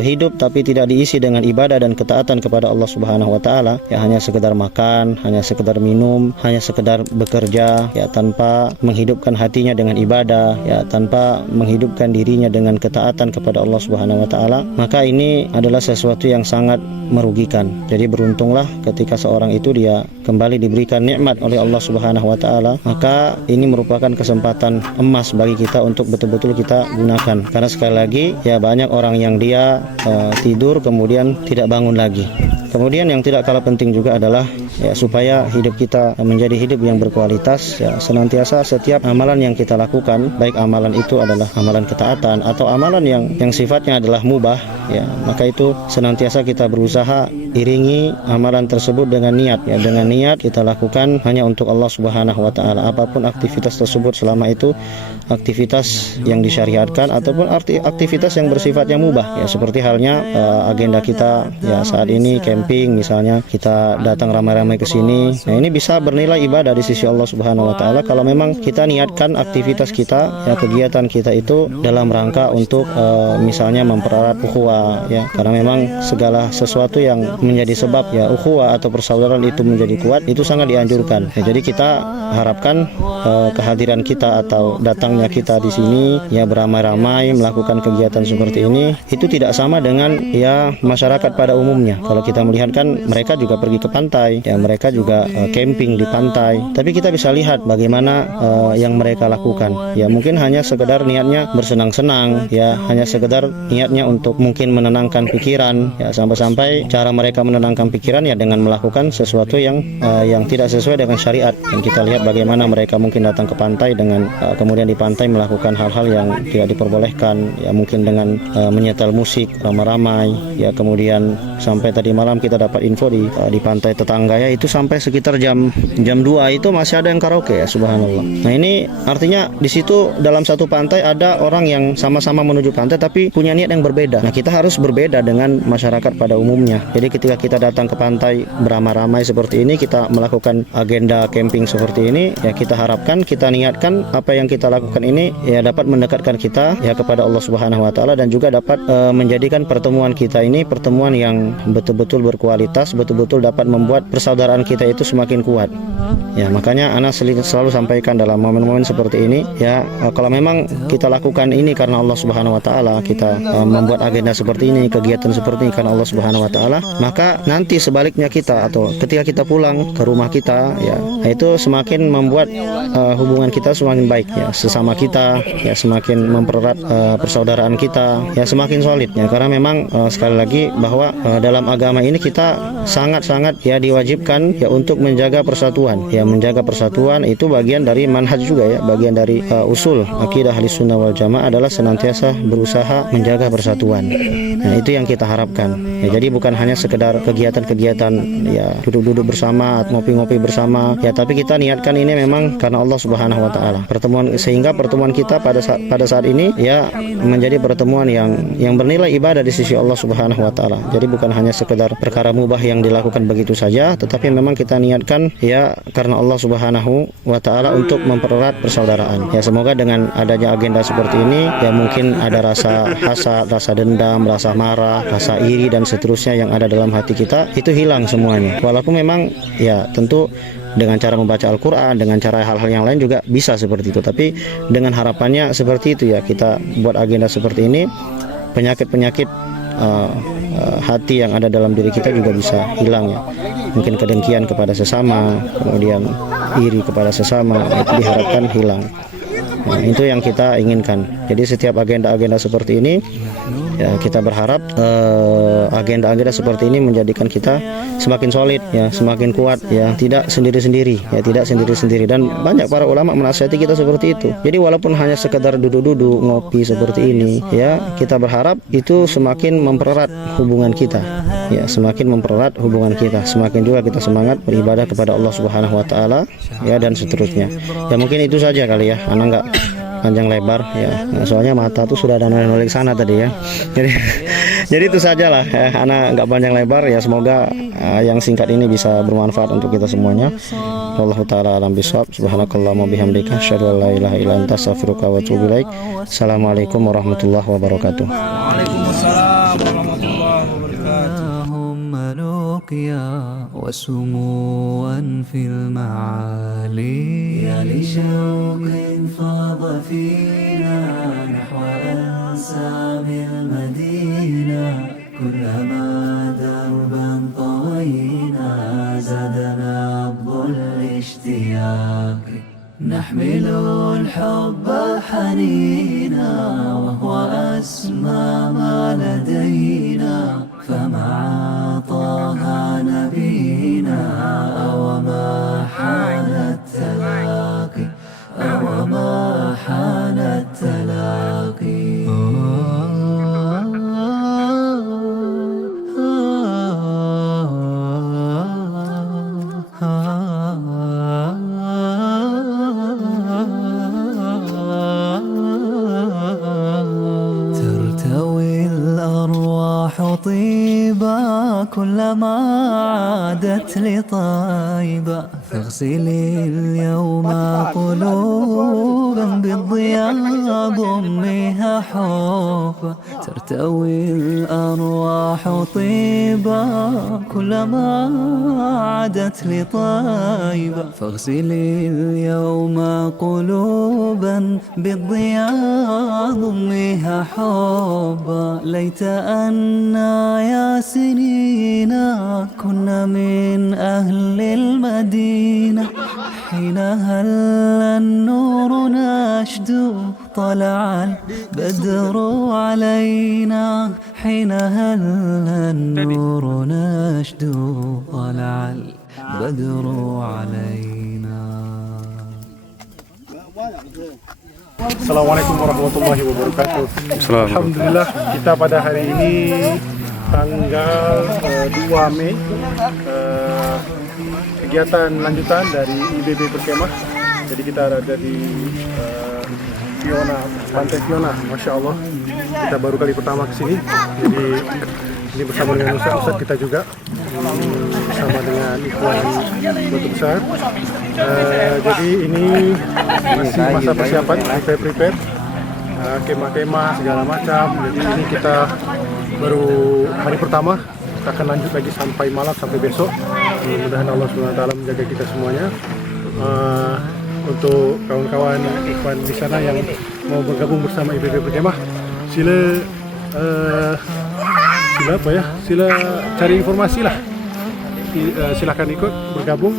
kalau hidup tapi tidak diisi dengan ibadah dan ketaatan kepada Allah Subhanahu wa taala, ya hanya sekedar makan, hanya sekedar minum, hanya sekedar bekerja, ya tanpa menghidupkan hatinya dengan ibadah, ya tanpa menghidupkan dirinya dengan ketaatan kepada Allah Subhanahu wa taala, maka ini adalah sesuatu yang sangat merugikan. Jadi beruntunglah ketika seorang itu dia kembali diberikan nikmat oleh Allah Subhanahu wa taala, maka ini merupakan kesempatan emas bagi kita untuk betul-betul kita gunakan. Karena sekali lagi ya banyak orang yang dia tidur kemudian tidak bangun lagi. Kemudian yang tidak kalah penting juga adalah ya supaya hidup kita menjadi hidup yang berkualitas, ya senantiasa setiap amalan yang kita lakukan, baik amalan itu adalah amalan ketaatan atau amalan yang sifatnya adalah mubah, ya maka itu senantiasa kita berusaha iringi amalan tersebut dengan niat, ya dengan niat kita lakukan hanya untuk Allah Subhanahu wa taala. Apapun aktivitas tersebut, selama itu aktivitas yang disyariatkan ataupun aktivitas yang bersifatnya mubah, ya seperti halnya agenda kita ya saat ini camping misalnya, kita datang ramai-ramai ke sini. Nah, ini bisa bernilai ibadah di sisi Allah Subhanahu wa taala kalau memang kita niatkan aktivitas kita, ya kegiatan kita itu dalam rangka untuk misalnya mempererat ukhuwah, ya karena memang segala sesuatu yang menjadi sebab ya ukhuwah atau persaudaraan itu menjadi kuat, itu sangat dianjurkan. Ya, jadi kita harapkan kehadiran kita atau datangnya kita di sini ya beramai-ramai melakukan kegiatan seperti ini itu tidak sama dengan ya masyarakat pada umumnya. Kalau kita melihat kan mereka juga pergi ke pantai, ya mereka juga camping di pantai, tapi kita bisa lihat bagaimana yang mereka lakukan. Ya mungkin hanya sekedar niatnya bersenang-senang, ya hanya sekedar niatnya untuk mungkin menenangkan pikiran, ya sampai-sampai cara mereka menenangkan pikiran ya dengan melakukan sesuatu yang tidak sesuai dengan syariat. Dan kita lihat bagaimana mereka mungkin datang ke pantai dengan kemudian di pantai melakukan hal-hal yang tidak diperbolehkan, ya mungkin dengan menyetel musik ramai-ramai, ya kemudian sampai tadi malam kita dapat info di pantai tetangga ya itu sampai sekitar jam 2 itu masih ada yang karaoke, ya subhanallah. Nah ini artinya di situ dalam satu pantai ada orang yang sama-sama menuju pantai tapi punya niat yang berbeda. Nah kita harus berbeda dengan masyarakat pada umumnya. Jadi ketika kita datang ke pantai beramai-ramai seperti ini, kita melakukan agenda camping seperti ini, ya kita harapkan, kita niatkan apa yang kita lakukan ini ya dapat mendekatkan kita ya kepada Allah Subhanahu wa taala dan juga dapat menjadikan pertemuan kita ini pertemuan yang betul-betul berkualitas, betul-betul dapat membuat persaudaraan kita itu semakin kuat. Ya makanya Ana selalu sampaikan dalam momen-momen seperti ini, ya kalau memang kita lakukan ini karena Allah Subhanahu wa taala, kita membuat agenda seperti ini, kegiatan seperti ini karena Allah Subhanahu wa taala, maka nanti sebaliknya kita atau ketika kita pulang ke rumah kita ya itu semakin membuat hubungan kita semakin baik, ya sesama kita ya semakin mempererat persaudaraan kita ya semakin solid, ya karena memang sekali lagi bahwa dalam agama ini kita sangat-sangat ya diwajibkan ya untuk menjaga persatuan. Ya menjaga persatuan itu bagian dari manhaj juga, ya bagian dari usul akidah Ahlussunnah wal Jamaah adalah senantiasa berusaha menjaga persatuan. Nah itu yang kita harapkan. Ya jadi bukan hanya sekedar kegiatan-kegiatan ya duduk-duduk bersama, ngopi-ngopi bersama, ya tapi kita niatkan ini memang karena Allah Subhanahu wa taala. Sehingga pertemuan kita pada saat ini ya menjadi pertemuan yang bernilai ibadah di sisi Allah Subhanahu wa taala. Jadi bukan hanya sekedar perkara mubah yang dilakukan begitu saja, tetapi memang kita niatkan ya karena Allah Subhanahu wa taala untuk mempererat persaudaraan. Ya semoga dengan adanya agenda seperti ini ya mungkin ada rasa hasad, rasa dendam, rasa marah, rasa iri dan seterusnya yang ada dalam hati kita itu hilang semuanya. Walaupun memang ya tentu dengan cara membaca Al-Quran, dengan cara hal-hal yang lain juga bisa seperti itu. Tapi dengan harapannya seperti itu ya, kita buat agenda seperti ini, penyakit-penyakit hati yang ada dalam diri kita juga bisa hilang ya. Mungkin kedengkian kepada sesama, kemudian iri kepada sesama, itu diharapkan hilang. Nah, itu yang kita inginkan. Jadi setiap agenda-agenda seperti ini ya, kita berharap agenda-agenda seperti ini menjadikan kita semakin solid ya, semakin kuat ya, tidak sendiri-sendiri ya, tidak sendiri-sendiri. Dan banyak para ulama menasihati kita seperti itu. Jadi walaupun hanya sekedar duduk-duduk ngopi seperti ini ya, kita berharap itu semakin mempererat hubungan kita ya, semakin mempererat hubungan kita, semakin juga kita semangat beribadah kepada Allah Subhanahu wa taala ya, dan seterusnya. Ya mungkin itu saja kali ya, Ana enggak panjang lebar ya, nah, soalnya mata tuh sudah ada noleh ke sana tadi ya. Jadi itu sajalah ya, Ana nggak panjang lebar ya, semoga yang singkat ini bisa bermanfaat untuk kita semuanya. Wallahu taala alam bisawab. Subhanakallahumma bihamdika asyhadu an la ilaha illa anta astaghfiruka wa atubu ilaik. Assalamualaikum warahmatullahi wabarakatuh. Waalaikumsalam warahmatullahi wabarakatuh. تقيا وسموا في المعالي. يا لشوق فاض فينا نحو أنسام المدينة، كلما دربا طوينا زادنا نبض الاشتياق. نحمل الحب حنينا وهو أسمى ما لدينا، فمع طه نبينا أوما حان التلاقي، أوما حان التلاقي. ترتوي الأرواح طيبا كلما عادت لطيبة، فاغسلي اليوم قلوبا بالضياء ضمها حبا. ترتوي الأرواح طيبا كلما عادت لطيبة، فاغسلي اليوم قلوبا بالضياء ضمها حبا. ليت أنا يا سنينا كنا من أهل المدينة، حين هل النور نشدو طلع البدر علينا، حين هل النور نشدو طلع البدر علينا. Assalamualaikum warahmatullahi wabarakatuh. Alhamdulillah, kita pada hari ini tanggal 2 Mei, kegiatan lanjutan dari IBB Berkemah. Jadi kita ada di Fiona, Pantai Fiona, Masya Allah. Kita baru kali pertama ke sini. Jadi ini bersama dengan Ustaz kita juga, bersama dengan Ikhwan Batu Besar. Jadi ini masih masa persiapan, prepare kemah-kemah segala macam. Jadi ini kita baru hari pertama, kita akan lanjut lagi sampai malam, sampai besok. Mudah-mudahan Allah SWT menjaga kita semuanya. Untuk kawan-kawan ikhwan di sana yang mau bergabung bersama IBB Berkemah, sila cari informasi lah. Silahkan ikut bergabung.